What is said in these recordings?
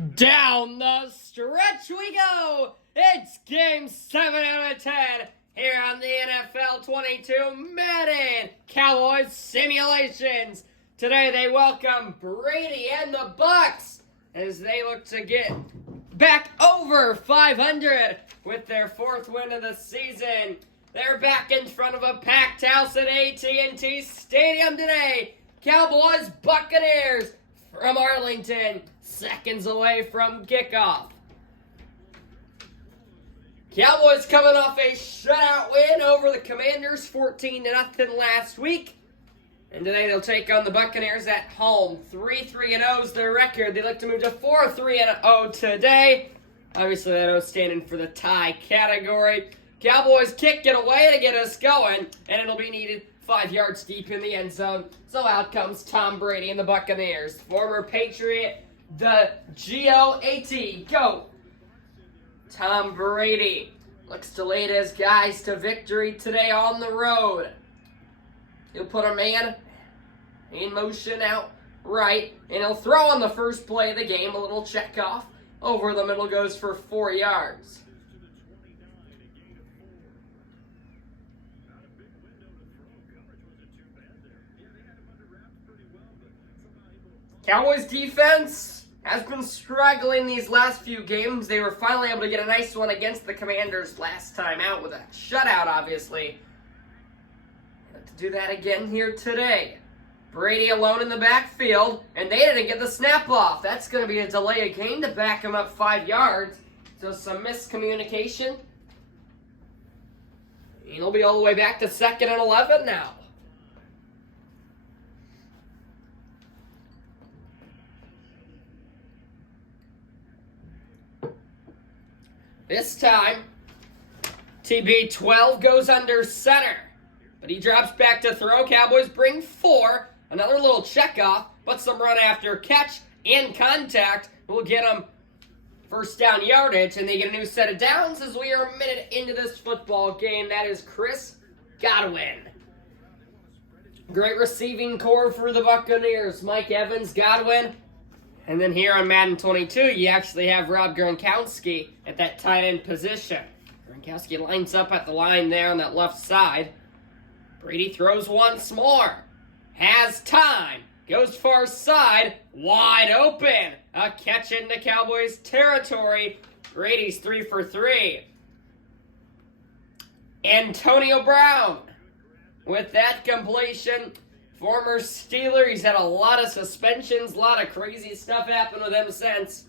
Down the stretch we go. It's game 7 out of 10 here on the NFL 22 Madden Cowboys simulations. Today they welcome Brady and the Bucs as they look to get back over 500 with their fourth win of the season. They're back in front of a packed house at AT&T Stadium today. Cowboys Buccaneers from Arlington, seconds away from kickoff. Cowboys coming off a shutout win over the Commanders, 14-0 last week. And today they'll take on the Buccaneers at home. 3-3-0 is their record. They look to move to 4-3-0 today. Obviously that 0 standing for the tie category. Cowboys kick it away to get us going, and it'll be needed 5 yards deep in the end zone. So out comes Tom Brady and the Buccaneers. Former Patriot, the GOAT, GOAT. Tom Brady looks to lead his guys to victory today on the road. He'll put a man in motion out right, and he'll throw on the first play of the game, a little check off. Over the middle goes for 4 yards. Cowboys defense has been struggling these last few games. They were finally able to get a nice one against the Commanders last time out with a shutout, obviously. Have to do that again here today. Brady alone in the backfield, and they didn't get the snap off. That's going to be a delay of game to back him up 5 yards. So some miscommunication. He'll be all the way back to 2nd and 11 now. This time, TB12 goes under center, but he drops back to throw. Cowboys bring 4. Another little check off, but some run after catch and contact will get them first down yardage, and they get a new set of downs as we are a minute into this football game. That is Chris Godwin. Great receiving core for the Buccaneers. Mike Evans, Godwin. And then here on Madden 22, you actually have Rob Gronkowski at that tight end position. Gronkowski lines up at the line there on that left side. Brady throws once more. Has time. Goes far side. Wide open. A catch into Cowboys territory. Brady's 3 for 3. Antonio Brown with that completion. Former Steeler, he's had a lot of suspensions, a lot of crazy stuff happen with him since.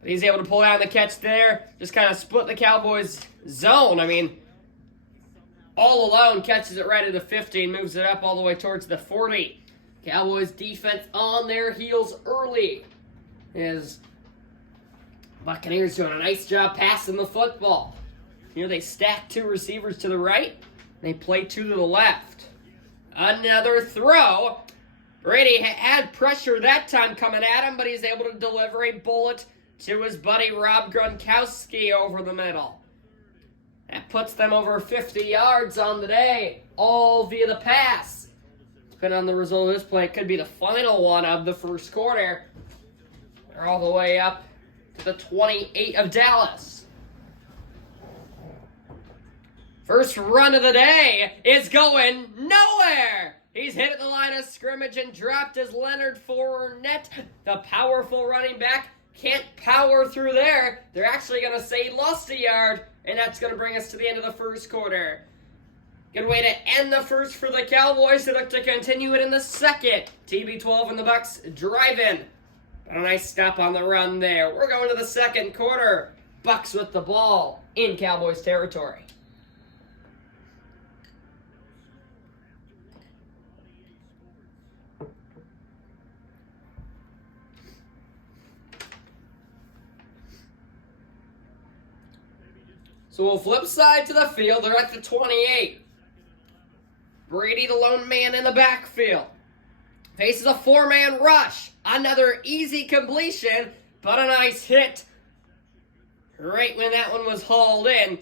But he's able to pull out the catch there, just kind of split the Cowboys' zone. I mean, all alone, catches it right at the 50 and moves it up all the way towards the 40. Cowboys defense on their heels early. As Buccaneers doing a nice job passing the football. Here they stack 2 receivers to the right, they play 2 to the left. Another throw. Brady had pressure that time coming at him, but he's able to deliver a bullet to his buddy Rob Gronkowski over the middle. That puts them over 50 yards on the day, all via the pass. Depending on the result of this play, it could be the final one of the first quarter. They're all the way up to the 28 of Dallas. First run of the day is going nowhere. He's hit at the line of scrimmage and dropped as Leonard Fournette, the powerful running back, can't power through there. They're actually going to say he lost a yard, and that's going to bring us to the end of the first quarter. Good way to end the first for the Cowboys. They look to continue it in the second. TB12 and the Bucs driving. A nice stop on the run there. We're going to the second quarter. Bucs with the ball in Cowboys territory. So we'll flip side to the field. They're at the 28. Brady, the lone man in the backfield. Faces a 4-man rush. Another easy completion, but a nice hit. Right when that one was hauled in.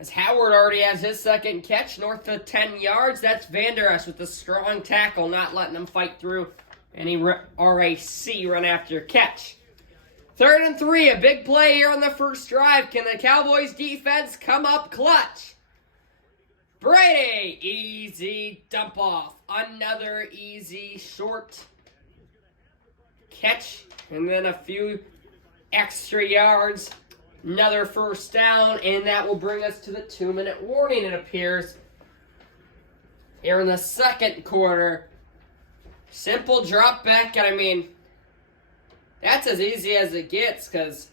As Howard already has his second catch, north of 10 yards. That's Van Der Esch with the strong tackle, not letting him fight through any RAC, run after catch. 3rd and 3, a big play here on the first drive. Can the Cowboys defense come up clutch? Brady, easy dump off. Another easy short catch. And then a few extra yards. Another first down. And that will bring us to the 2-minute warning, it appears. Here in the second quarter. Simple drop back. And I mean, that's as easy as it gets because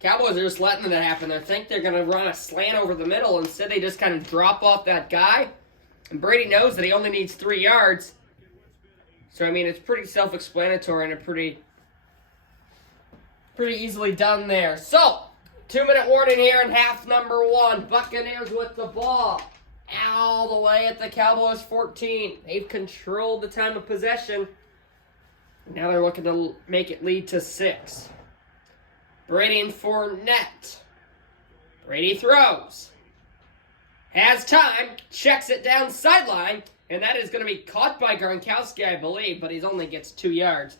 Cowboys are just letting that happen. They think they're going to run a slant over the middle. Instead, they just kind of drop off that guy. And Brady knows that he only needs 3 yards. So, I mean, it's pretty self-explanatory and pretty easily done there. So, 2-minute warning here in half number 1. Buccaneers with the ball all the way at the Cowboys 14. They've controlled the time of possession. Now they're looking to make it lead to 6. Brady and Fournette. Brady throws. Has time. Checks it down sideline. And that is going to be caught by Gronkowski, I believe. But he only gets 2 yards.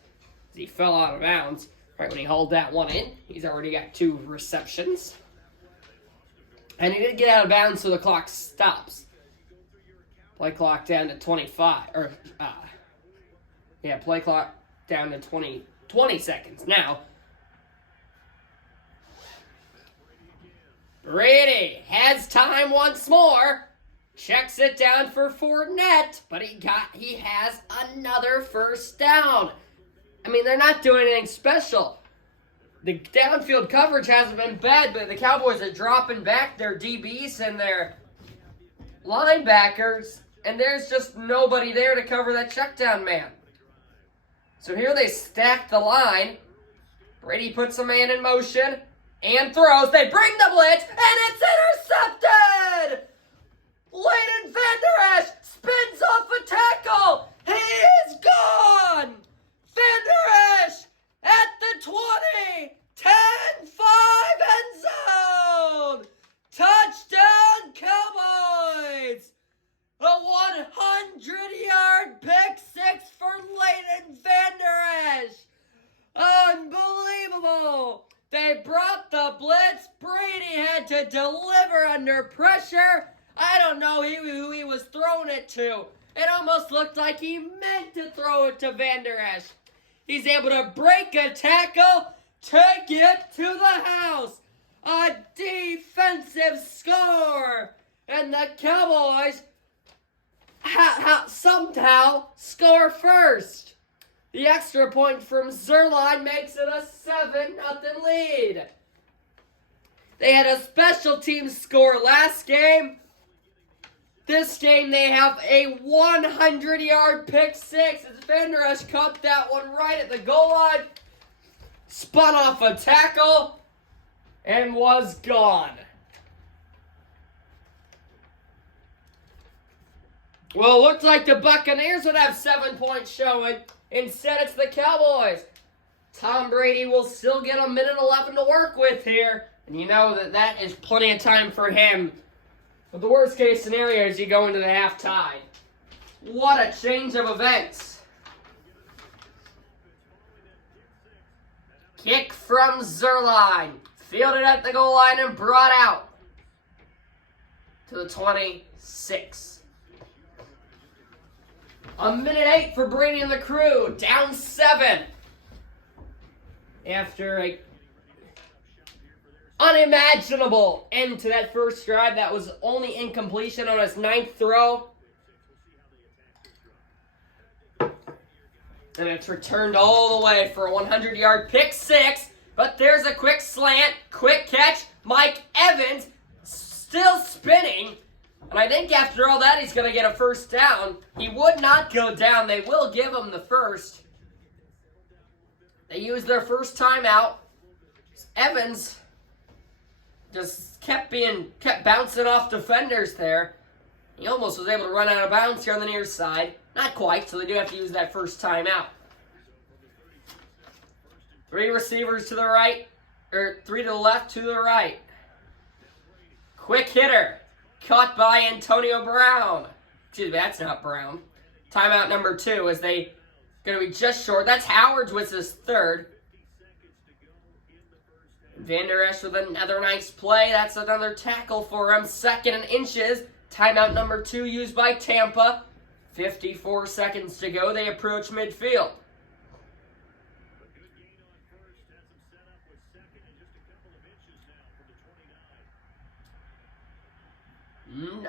He fell out of bounds right when he hauled that one in. He's already got 2 receptions. And he did get out of bounds, so the clock stops. Play clock down to 25. Play clock down to 20 seconds now. Brady has time once more. Checks it down for Fournette, but he has another first down. I mean, they're not doing anything special. The downfield coverage hasn't been bad, but the Cowboys are dropping back their DBs and their linebackers, and there's just nobody there to cover that checkdown man. So here they stack the line. Brady puts a man in motion and throws. They bring the blitz, and it's intercepted! Leighton Van Der Esch spins off a tackle. He is gone! Van Der Esch at the 20, 10-5 end zone! Touchdown Cowboys! A 100-yard pick 6 for Leighton Van Der Esch! Unbelievable! They brought the blitz. Brady had to deliver under pressure. I don't know who he was throwing it to. It almost looked like he meant to throw it to Van Der Esch. He's able to break a tackle, take it to the house. A defensive score. And the Cowboys somehow score first. The extra point from Zerline makes it a 7-0 lead. They had a special teams score last game. This game they have a 100-yard pick 6 as Van Der Esch caught that one right at the goal line, spun off a tackle, and was gone. Well, it looked like the Buccaneers would have 7 points showing. Instead, it's the Cowboys. Tom Brady will still get a minute 11 to work with here. And you know that is plenty of time for him. But the worst case scenario is you go into the halftime. What a change of events. Kick from Zerline. Fielded at the goal line and brought out to the 26. A minute 8 for Brady and the crew. Down 7. After a unimaginable end to that first drive that was only incompletion on his 9th throw. And it's returned all the way for a 100-yard pick 6. But there's a quick slant, quick catch. Mike Evans still spinning. And I think after all that, he's going to get a first down. He would not go down. They will give him the first. They used their first timeout. Evans just kept bouncing off defenders there. He almost was able to run out of bounds here on the near side. Not quite, so they do have to use that first timeout. 3 receivers to the right, or 3 to the left, 2 to the right. Quick hitter. Caught by Antonio Brown. Excuse me, that's not Brown. Timeout number 2 as they going to be just short. That's Howard's with his 3rd. Van Der Esch with another nice play. That's another tackle for him. 2nd and inches. Timeout number 2 used by Tampa. 54 seconds to go. They approach midfield.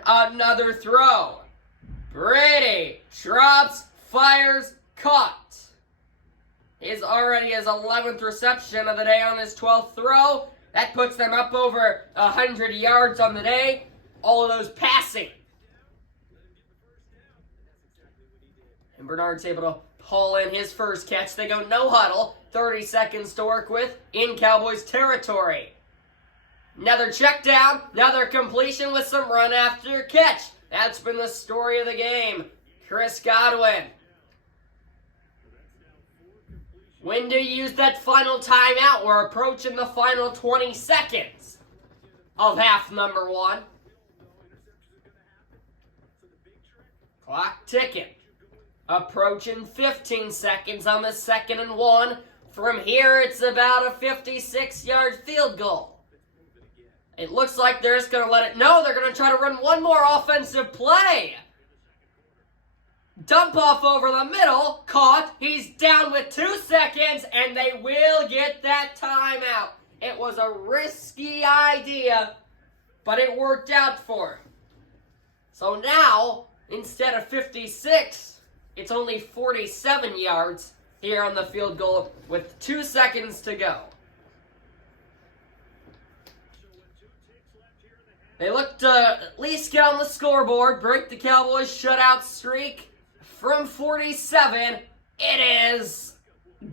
Another throw. Brady drops, fires, caught. Is already his 11th reception of the day on his 12th throw. That puts them up over 100 yards on the day. All of those passing. And Bernard's able to pull in his first catch. They go no huddle. 30 seconds to work with in Cowboys territory. Another check down, another completion with some run after catch. That's been the story of the game. Chris Godwin. When do you use that final timeout? We're approaching the final 20 seconds of half number 1. Clock ticking. Approaching 15 seconds on the 2nd and 1. From here, it's about a 56-yard field goal. It looks like they're just going to let it... No, they're going to try to run one more offensive play. Dump off over the middle. Caught. He's down with 2 seconds, and they will get that timeout. It was a risky idea, but it worked out for him. So now, instead of 56, it's only 47 yards here on the field goal with 2 seconds to go. They look to at least get on the scoreboard, break the Cowboys' shutout streak from 47. It is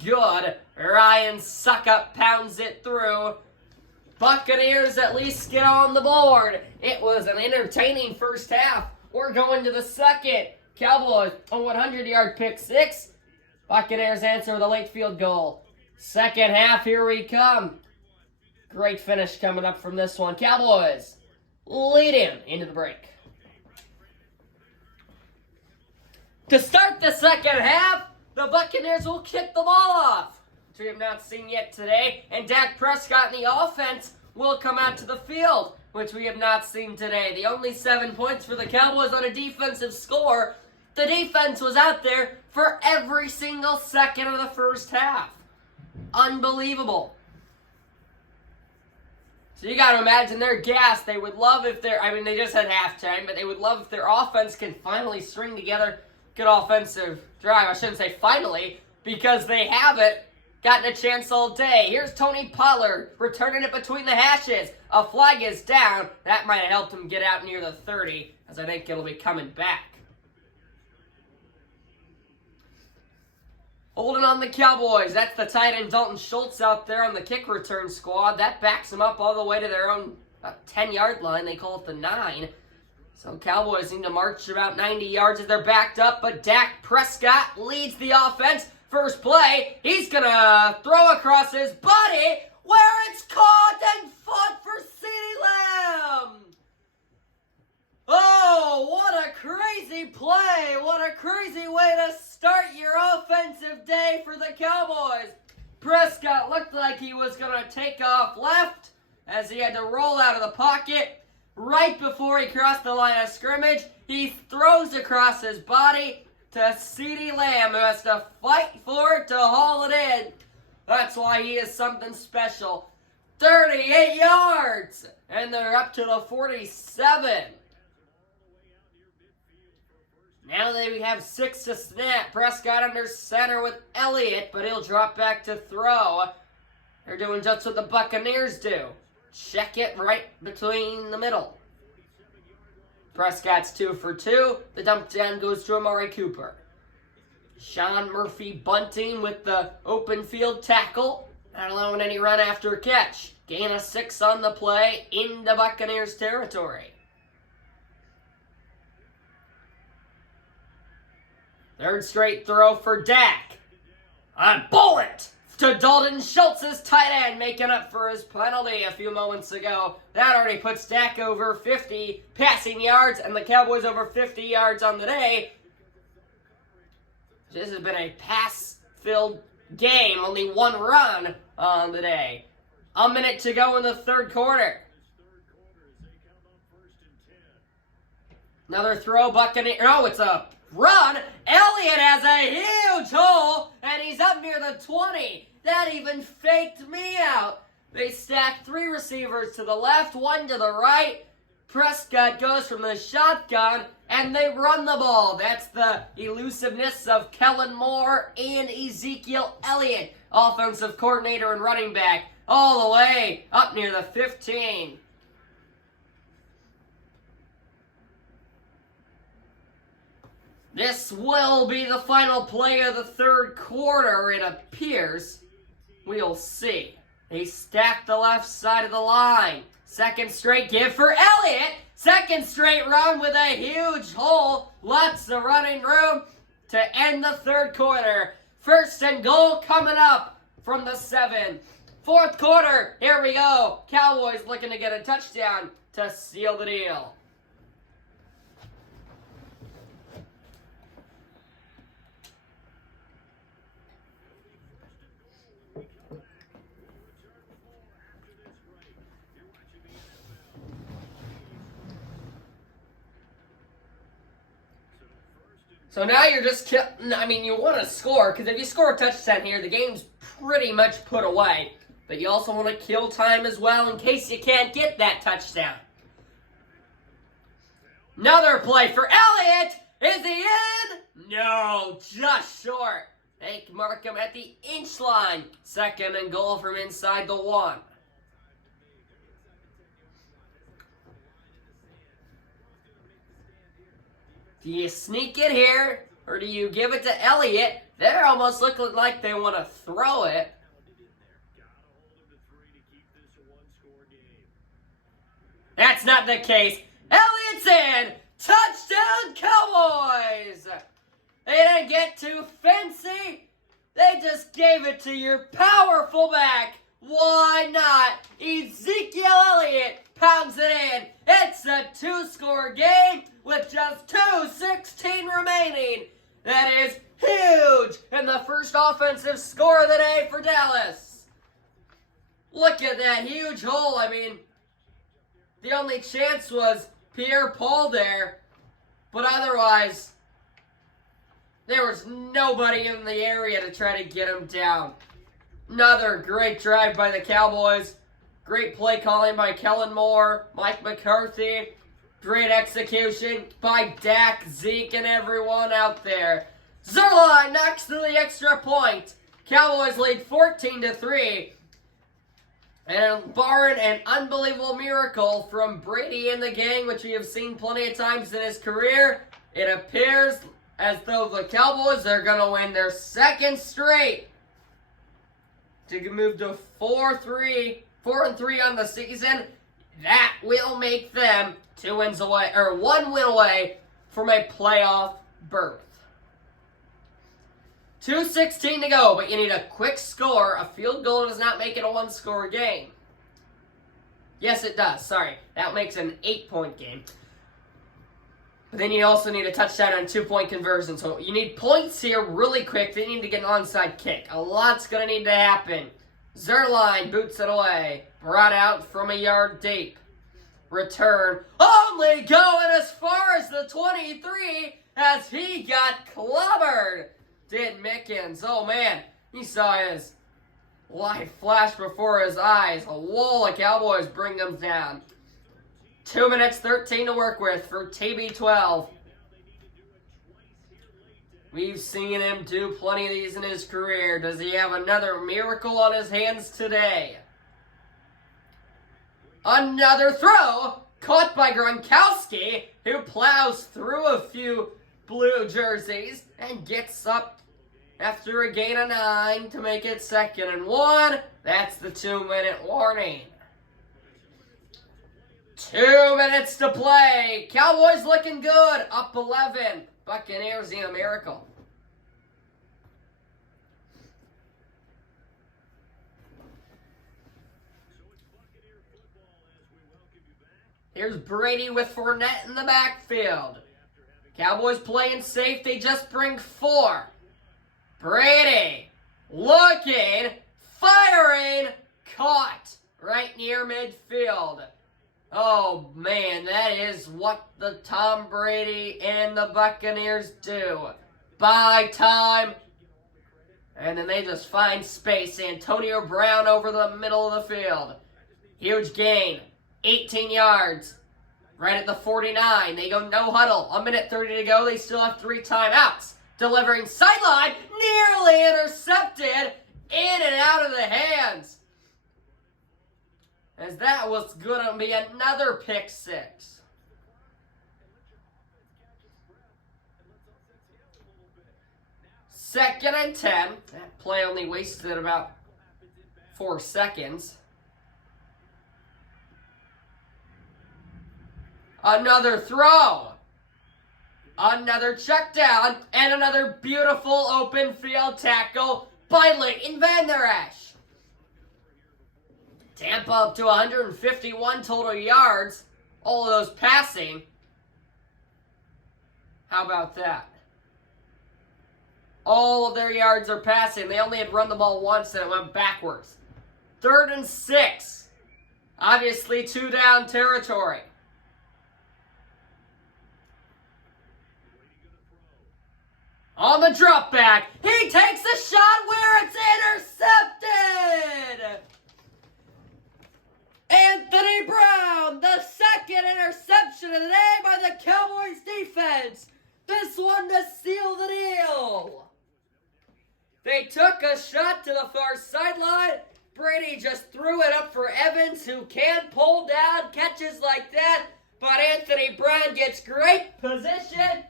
good. Ryan Suckup pounds it through. Buccaneers at least get on the board. It was an entertaining first half. We're going to the second. Cowboys a 100-yard pick six. Buccaneers answer with a late field goal. Second half, here we come. Great finish coming up from this one. Cowboys lead into the break. To start the second half, the Buccaneers will kick the ball off, which we have not seen yet today, and Dak Prescott and the offense will come out to the field, which we have not seen today. The only 7 points for the Cowboys on a defensive score. The defense was out there for every single second of the first half. Unbelievable. So you got to imagine they're gassed. They would love if they just had halftime, but they would love if their offense can finally string together good offensive drive. I shouldn't say finally, because they haven't gotten a chance all day. Here's Tony Pollard returning it between the hashes. A flag is down. That might have helped him get out near the 30, as I think it'll be coming back. Holding on the Cowboys. That's the tight end Dalton Schultz out there on the kick return squad. That backs them up all the way to their own 10-yard line. They call it the 9. So Cowboys need to march about 90 yards as they're backed up, but Dak Prescott leads the offense. First play, he's going to throw across his body where it's caught and fought for CeeDee Lamb. Oh, what a crazy play. What a crazy way to start your offensive day for the Cowboys. Prescott looked like he was going to take off left as he had to roll out of the pocket. Right before he crossed the line of scrimmage, he throws across his body to CeeDee Lamb, who has to fight for it to haul it in. That's why he is something special. 38 yards, and they're up to the 47. Now they have 6 to snap. Prescott under center with Elliott, but he'll drop back to throw. They're doing just what the Buccaneers do. Check it right between the middle. Prescott's 2 for 2. The dump down goes to Amari Cooper. Sean Murphy Bunting with the open field tackle. Not allowing any run after catch. Gain of 6 on the play into Buccaneers territory. Third straight throw for Dak. A bullet to Dalton Schultz's tight end, making up for his penalty a few moments ago. That already puts Dak over 50 passing yards and the Cowboys over 50 yards on the day. This has been a pass-filled game, only 1 run on the day. A minute to go in the third quarter. Another throw, Buccaneers. Oh, it's a run. Elliott has a huge hole, and he's up near the 20. That even faked me out. They stack 3 receivers to the left, 1 to the right. Prescott goes from the shotgun, and they run the ball. That's the elusiveness of Kellen Moore and Ezekiel Elliott, offensive coordinator and running back, all the way up near the 15. This will be the final play of the third quarter, it appears. We'll see. They stack the left side of the line. Second straight give for Elliott. Second straight run with a huge hole. Lots of running room to end the third quarter. First and goal coming up from the 7. Fourth quarter, here we go. Cowboys looking to get a touchdown to seal the deal. So now you're just, you want to score, because if you score a touchdown here, the game's pretty much put away. But you also want to kill time as well in case you can't get that touchdown. Another play for Elliott. Is he in? No, just short. They mark him at the inch line. Second and goal from inside the 1. Do you sneak it here, or do you give it to Elliott? They're almost looking like they want to throw it. That's not the case. Elliott's in! Touchdown, Cowboys! They didn't get too fancy. They just gave it to your powerful back. Why not? Ezekiel Elliott pounds it in. It's a 2-score game with just 2:16 remaining. That is huge, and the first offensive score of the day for Dallas. Look at that huge hole. The only chance was Pierre-Paul there, but otherwise, there was nobody in the area to try to get him down. Another great drive by the Cowboys. Great play calling by Kellen Moore, Mike McCarthy. Great execution by Dak, Zeke, and everyone out there. Zerline knocks to the extra point. Cowboys lead 14-3. And barring an unbelievable miracle from Brady and the gang, which we have seen plenty of times in his career, it appears as though the Cowboys are going to win their second straight to move to 4-3 on the season. That will make them 2 wins away, or 1 win away from a playoff berth. 2:16 to go, but you need a quick score. A field goal does not make it a 1-score game. Yes, it does. Sorry. That makes an 8-point game. But then you also need a touchdown on 2-point conversion. So you need points here really quick. They need to get an onside kick. A lot's going to need to happen. Zerline boots it away. Brought out from a yard deep. Return. Only going as far as the 23 as he got clobbered. Did Mickens. Oh, man. He saw his life flash before his eyes. A wall of Cowboys bring them down. 2 minutes, 13 to work with for TB12. We've seen him do plenty of these in his career. Does he have another miracle on his hands today? Another throw caught by Gronkowski, who plows through a few blue jerseys and gets up after a gain of 9 to make it 2nd and 1. That's the 2-minute warning. 2 minutes to play. Cowboys looking good. Up 11. Buccaneers need a miracle. Here's Brady with Fournette in the backfield. Cowboys playing safe. They just bring 4. Brady looking, firing, caught. right near midfield. Oh, man, that is what the Tom Brady and the Buccaneers do. Buy time, and then they just find space. Antonio Brown over the middle of the field. Huge gain, 18 yards. Right at the 49, they go no huddle. 1:30 to go, they still have 3 timeouts. Delivering sideline, nearly intercepted, in and out of the hands. As that was going to be another pick 6. Second and 10. That play only wasted about 4 seconds. Another throw. Another check down. And another beautiful open field tackle by Leighton Vander Esch. Tampa up to 151 total yards. All of those passing. How about that? All of their yards are passing. They only had run the ball once and it went backwards. 3rd and 6. Obviously 2 down territory. On the drop back, he takes a shot where it's intercepted! Anthony Brown, the second interception of the day by the Cowboys defense. This one to seal the deal. They took a shot to the far sideline. Brady just threw it up for Evans, who can pull down catches like that. But Anthony Brown gets great position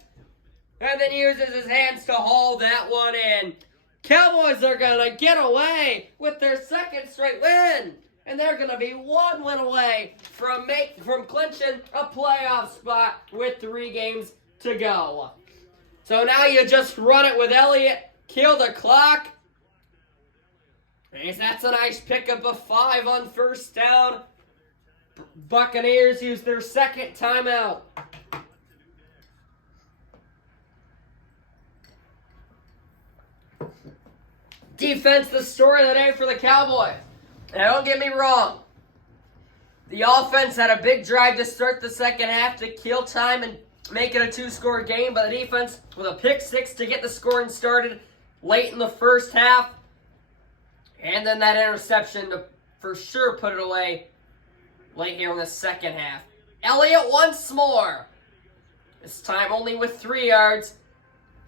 and then uses his hands to haul that one in. Cowboys are going to get away with their second straight win. And they're going to be 1 win away from clinching a playoff spot with 3 games to go. So now you just run it with Elliott, kill the clock. And that's a nice pickup of 5 on first down. Buccaneers use their second timeout. Defense, the story of the day for the Cowboys. Now, don't get me wrong. The offense had a big drive to start the second half to kill time and make it a 2-score game, but the defense with a pick 6 to get the scoring started late in the first half. And then that interception to for sure put it away late here in the second half. Elliott once more. This time only with 3 yards.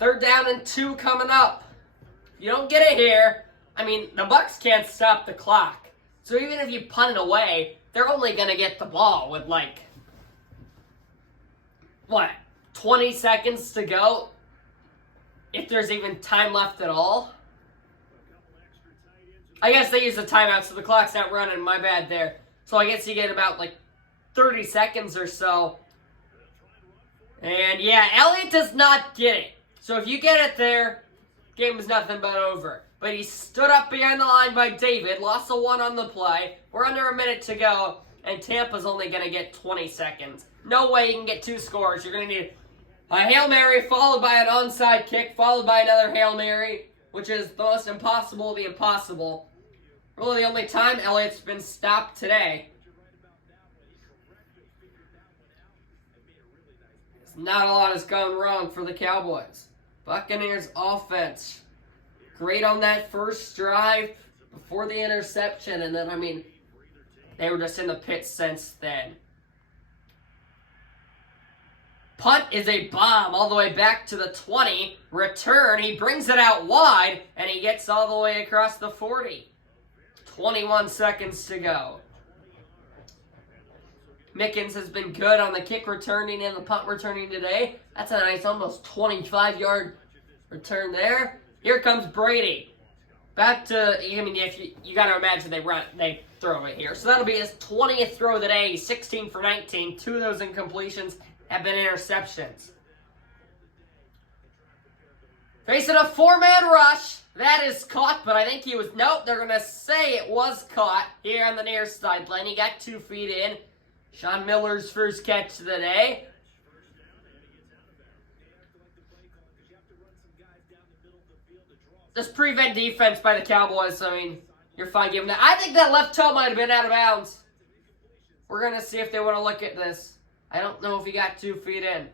3rd down and 2 coming up. You don't get it here. I mean, the Bucs can't stop the clock. So even if you punt it away, they're only going to get the ball with 20 seconds to go? If there's even time left at all? I guess they use the timeout, so the clock's not running. My bad there. So I guess you get about 30 seconds or so. And yeah, Elliott does not get it. So if you get it there, game is nothing but over. But he stood up behind the line by David, lost a 1 on the play. We're under a minute to go, and Tampa's only going to get 20 seconds. No way you can get 2 scores. You're going to need a Hail Mary followed by an onside kick, followed by another Hail Mary, which is the most impossible of the impossible. Really the only time Elliott's been stopped today. Not a lot has gone wrong for the Cowboys. Buccaneers offense. Great on that first drive before the interception. And then, they were just in the pit since then. Punt is a bomb all the way back to the 20. Return, he brings it out wide, and he gets all the way across the 40. 21 seconds to go. Mickens has been good on the kick returning and the punt returning today. That's a nice almost 25-yard return there. Here comes Brady. Back to, if you got to imagine they throw it here. So that'll be his 20th throw of the day. 16 for 19. 2 of those incompletions have been interceptions. Facing a 4-man rush. That is caught, but I think he was, nope, they're going to say it was caught here on the near sideline. He got 2 feet in. Sean Miller's first catch of the day. This prevent defense by the Cowboys, You're fine giving that. I think that left toe might have been out of bounds. We're going to see if they want to look at this. I don't know if he got 2 feet in.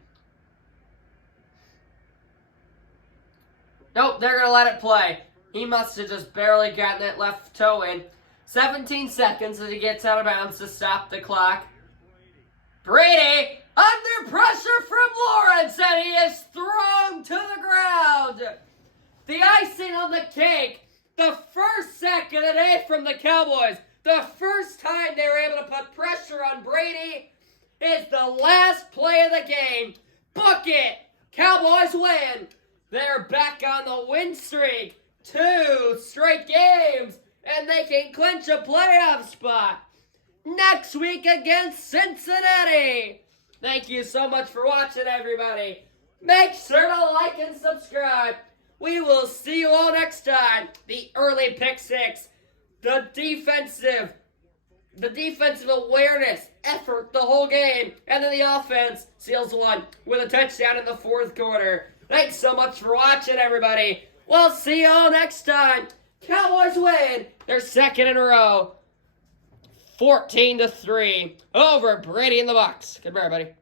Nope, they're going to let it play. He must have just barely gotten that left toe in. 17 seconds as he gets out of bounds to stop the clock. Brady under pressure from Lawrence, and he is thrown to the ground. The icing on the cake. The first sack of the day from the Cowboys. The first time they were able to put pressure on Brady is the last play of the game. Book it. Cowboys win. They're back on the win streak. 2 straight games. And they can clinch a playoff spot next week against Cincinnati. Thank you so much for watching, everybody. Make sure to like and subscribe. We will see you all next time. The early pick six, the defensive awareness, effort the whole game, and then the offense seals one with a touchdown in the 4th quarter. Thanks so much for watching, everybody. We'll see you all next time. Cowboys win their 2nd in a row, 14-3 over Brady and the Bucs. Goodbye, everybody.